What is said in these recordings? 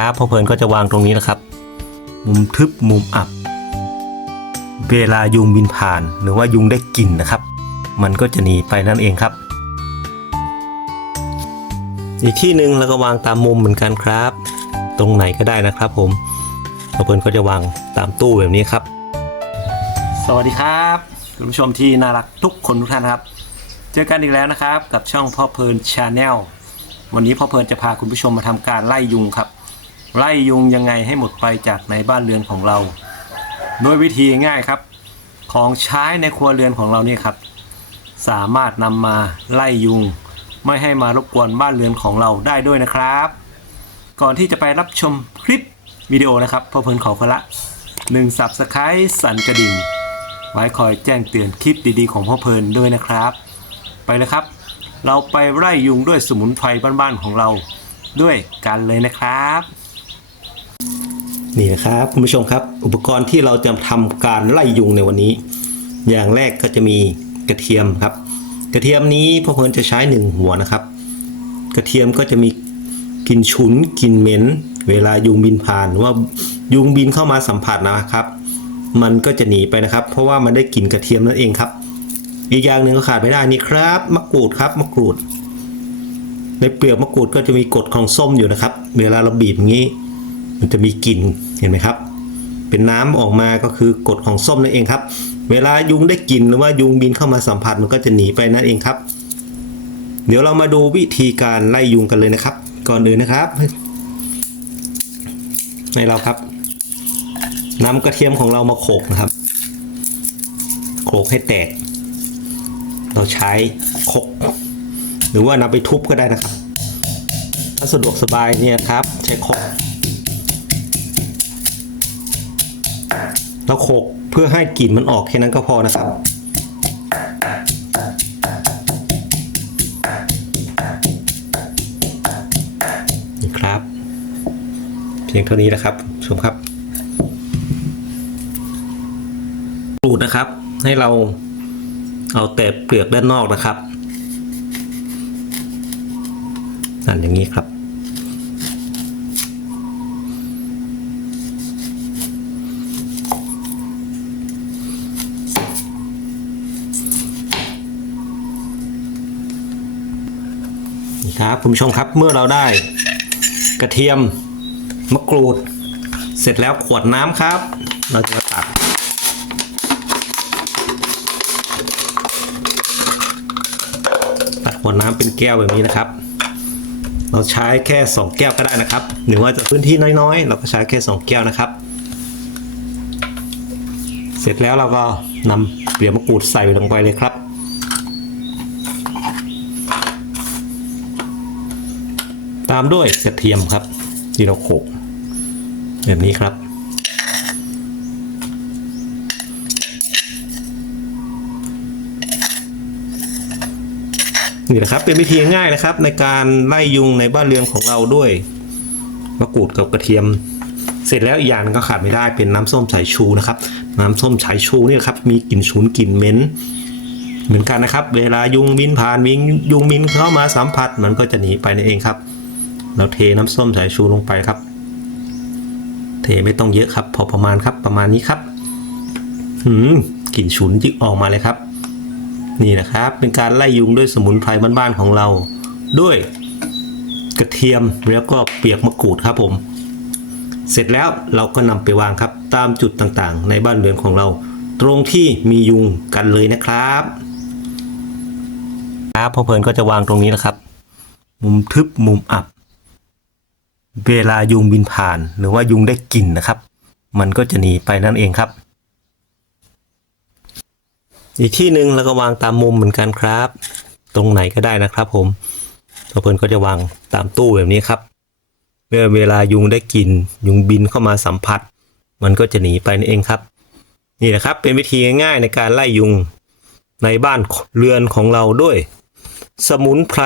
ครับพ่อเพลินก็จะวางตรงนี้นะครับ มุมทึบมุมอับ เวลายุงบินผ่าน หรือว่ายุงได้กลิ่นนะครับ มันก็จะหนีไปนั่นเองครับ อีกที่หนึ่งเราก็วางตามมุมเหมือนกันครับ ตรงไหนก็ได้นะครับ ผมพ่อเพลินก็จะวางตามตู้แบบนี้ครับ สวัสดีครับคุณผู้ชมที่น่ารักทุกคนทุกท่านครับ เจอกันอีกแล้วนะครับ กับช่องพ่อเพลินชาแนลวันนี้พ่อเพลินจะพาคุณผู้ชมมาทำการไล่ยุงครับ ไล่ยุงยังไงให้หมดไปจากในบ้านเรือนของเรา โดยวิธีง่ายครับ ของใช้ในครัวเรือนของเราเนี่ยครับ สามารถนำมาไล่ยุง ไม่ให้มารบกวนบ้านเรือนของเราได้ด้วยนะครับ ก่อนที่จะไปรับชมคลิปวิดีโอนะครับพ่อเพลินขอคนละหนึ่งสับสไครสั่นกระดิ่ง ไว้คอยแจ้งเตือนคลิปดีๆ ของพ่อเพลินด้วยนะครับ ไปเลยครับ เราไปไล่ยุงด้วยสมุนไพรบ้านๆของเราด้วยกันเลยนะครับ นี่นะครับคุณผู้ชมครับ อุปกรณ์ที่เราจะทำการไล่ยุงในวันนี้ อย่างแรกก็จะมีกระเทียมครับ กระเทียมนี้พ่อเพลินจะใช้หนึ่งหัวนะครับ กระเทียมก็จะมีกลิ่นฉุนกลิ่นเหม็น เวลายุงบินผ่านว่ายุงบินเข้ามาสัมผัสนะครับ มันก็จะหนีไปนะครับ เพราะว่ามันได้กลิ่นกระเทียมนั่นเองครับ อีกอย่างหนึ่งก็ขาดไม่ได้นี่ครับมะกรูดครับมะกรูด ในเปลือกมะกรูดก็จะมีกรดของส้มอยู่นะครับ เวลาเราบีบอย่างนี้ มันจะมีกลิ่นเห็นไหมครับ เป็นน้ำออกมาก็คือกรดของส้มนั่นเองครับ เวลายุงได้กลิ่นหรือว่ายุงบินเข้ามาสัมผัสมันก็จะหนีไปนั่นเองครับ เดี๋ยวเรามาดูวิธีการไล่ยุงกันเลยนะครับ ก่อนอื่นนะครับให้เราครับนำกระเทียมของเรามาโขกนะครับ โขกให้แตก เราใช้คกหรือว่านำไปทุบก็ได้นะครับ ถ้าสะดวกสบายเนี่ยครับ ใช้คก เราโขกเพื่อให้กลิ่นมันออกแค่นั้นก็พอนะครับนี่ครับ เพียงเท่านี้นะครับชมครับกรูดนะครับ ให้เราเอาแต่เปลือกด้านนอกนะครับ นั่นอย่างนี้ครับ ครับคุณผู้ชมครับเมื่อเราได้ กระเทียมมะกรูด เสร็จแล้วขวดน้ำครับ เราจะตักตักขวดน้ำเป็นแก้วแบบนี้นะครับ เราใช้แค่ 2 แก้วก็ได้นะครับ หรือว่าจะพื้นที่น้อยๆ เราก็ใช้แค่ 2 แก้วนะครับ เสร็จแล้วเราก็นำเปลือกมะกรูดใส่ลงไปเลยครับ ตามด้วยกระเทียมครับที่เราโขกแบบนี้ครับ นี่นะครับเป็นวิธีง่ายนะครับ ในการไล่ยุงในบ้านเรือนของเราด้วยมะกรูดกับกระเทียม เสร็จแล้วอีกอย่างนึงก็ขาดไม่ได้เป็นน้ำส้มสายชูนะครับ น้ำส้มสายชูนี่ยครับมีกลิ่นฉุนกลิ่นเหม็นเหมือนกันนะครับ เวลายุงบินผ่านมิงยุงบินเข้ามาสัมผัสมันก็จะหนีไปนั่นเองครับ เราเทน้ำส้มสายชูลงไปครับ เทไม่ต้องเยอะครับ พอประมาณครับประมาณนี้ครับหืมกลิ่นฉุนจิกออกมาเลยครับ นี่นะครับ เป็นการไล่ยุงด้วยสมุนไพรบ้านๆของเรา ด้วยกระเทียมแล้วก็เปียกมะกรูดครับผม เสร็จแล้วเราก็นำไปวางครับ ตามจุดต่างๆ ในบ้านเรือนของเรา ตรงที่มียุงกันเลยนะครับ ครับพ่อเพลินก็จะวางตรงนี้นะครับ มุมทึบมุมอับ เวลายุงบินผ่าน หรือว่ายุงได้กลิ่นนะครับ มันก็จะหนีไปนั่นเองครับ อีกที่หนึ่งเราก็วางตามมุมเหมือนกันครับ ตรงไหนก็ได้นะครับผมพ่อเพลินก็จะวางตามตู้แบบนี้ครับ เมื่อเวลายุงได้กลิ่นยุงบินเข้ามาสัมผัส มันก็จะหนีไปนั่นเองครับ นี่นะครับเป็นวิธีง่ายๆในการไล่ยุงในบ้านเรือนของเราด้วย สมุนไพร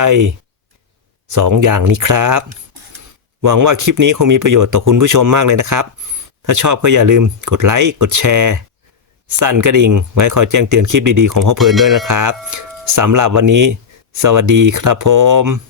สองอย่างนี้ครับ หวังว่าคลิปนี้คงมีประโยชน์ต่อคุณผู้ชมมากเลยนะครับ ถ้าชอบก็อย่าลืมกดไลค์ กดแชร์ สั่นกระดิ่ง ไว้คอยแจ้งเตือนคลิปดีๆของพ่อเพลินด้วยนะครับสำหรับวันนี้ สวัสดีครับผม